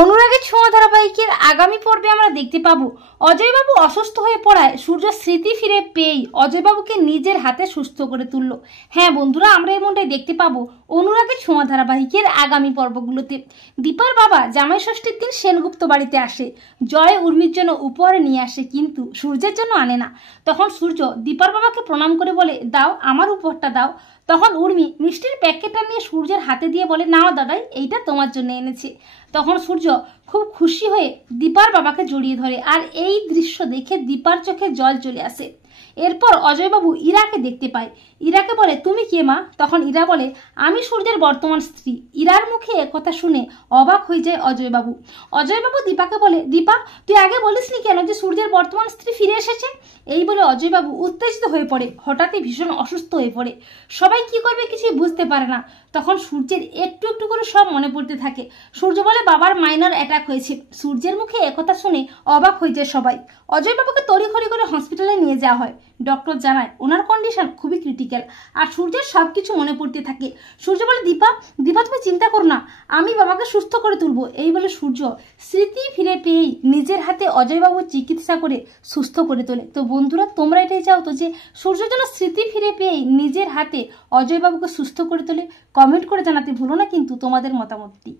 অনুরাগের ছোঁয়া ধারাবাহিকের আগামী পর্বে আমরা দেখতে পাবো অজয়বাবু অসুস্থ হয়ে পড়ায় সূর্য স্মৃতি ফিরে পেয়েই অজয়বাবুকে নিজের হাতে সুস্থ করে তুলল। হ্যাঁ বন্ধুরা, আমরা এমনটাই দেখতে পাবো অনুরাগের ছোঁয়া ধারাবাহিকের আগামী পর্বগুলোতে। দীপার বাবা জামাই ষষ্ঠীর দিন সেনগুপ্ত বাড়িতে আসে, জয় উর্মির জন্য উপহার নিয়ে আসে, কিন্তু সূর্যের জন্য আনে না। তখন সূর্য দীপার বাবাকে প্রণাম করে বলে, দাও আমার উপহারটা দাও। তখন উর্মি মিষ্টির প্যাকেটটা নিয়ে সূর্যের হাতে দিয়ে বলে, নাও দাদাই, এইটা তোমার জন্য এনেছে। তখন সূর্য খুব খুশি হয়ে দীপার বাবাকে জড়িয়ে ধরে, আর এই দৃশ্য দেখে দীপার চোখে জল চলে আসে। এরপর অজয়বাবু ইরাকে দেখতে পায়। ইরাকে বলে, তুমি কে মা? তখন ইরা বলে, আমি সূর্যের বর্তমান স্ত্রী। ইরার মুখে কথা শুনে অবাক হয়ে যায় অজয়বাবু। অজয়বাবু দীপাকে বলে, দীপা তুই আগে বলিসনি কেন যে সূর্যের বর্তমান স্ত্রী ফিরে এসেছে? এই বলে অজয়বাবু উত্তেজিত হয়ে পড়ে, হঠাৎই ভীষণ অসুস্থ হয়ে পড়ে। সবাই কি করবে কিছুই বুঝতে পারে না। তখন সূর্যের একটু একটু করে সব মনে পড়তে থাকে। সূর্য বলে, বাবার মাইনর অ্যাটাক হয়েছে। সূর্যের মুখে একথা শুনে অবাক হয়ে যায় সবাই। অজয়বাবুকে তড়িঘড়ি করে হসপিটালে নিয়ে যাওয়া হয়। ডক্টর জানায় ওনার কন্ডিশন খুবই ক্রিটিক্যাল। আর সূর্যের সব কিছু মনে পড়তে থাকে। সূর্য বলে, দীপা দীপা তুমি চিন্তা করো না, আমি বাবাকে সুস্থ করে তুলবো। এই বলে সূর্য স্মৃতি ফিরে পেয়েই নিজের হাতে অজয়বাবুর চিকিৎসা করে সুস্থ করে তোলে। তো বন্ধুরা, তোমরা এটাই চাও তো যে সূর্য যেন স্মৃতি ফিরে পেয়েই নিজের হাতে অজয়বাবুকে সুস্থ করে তোলে? কমেন্ট করে জানাতে ভুলো না কিন্তু তোমাদের মতামতটি।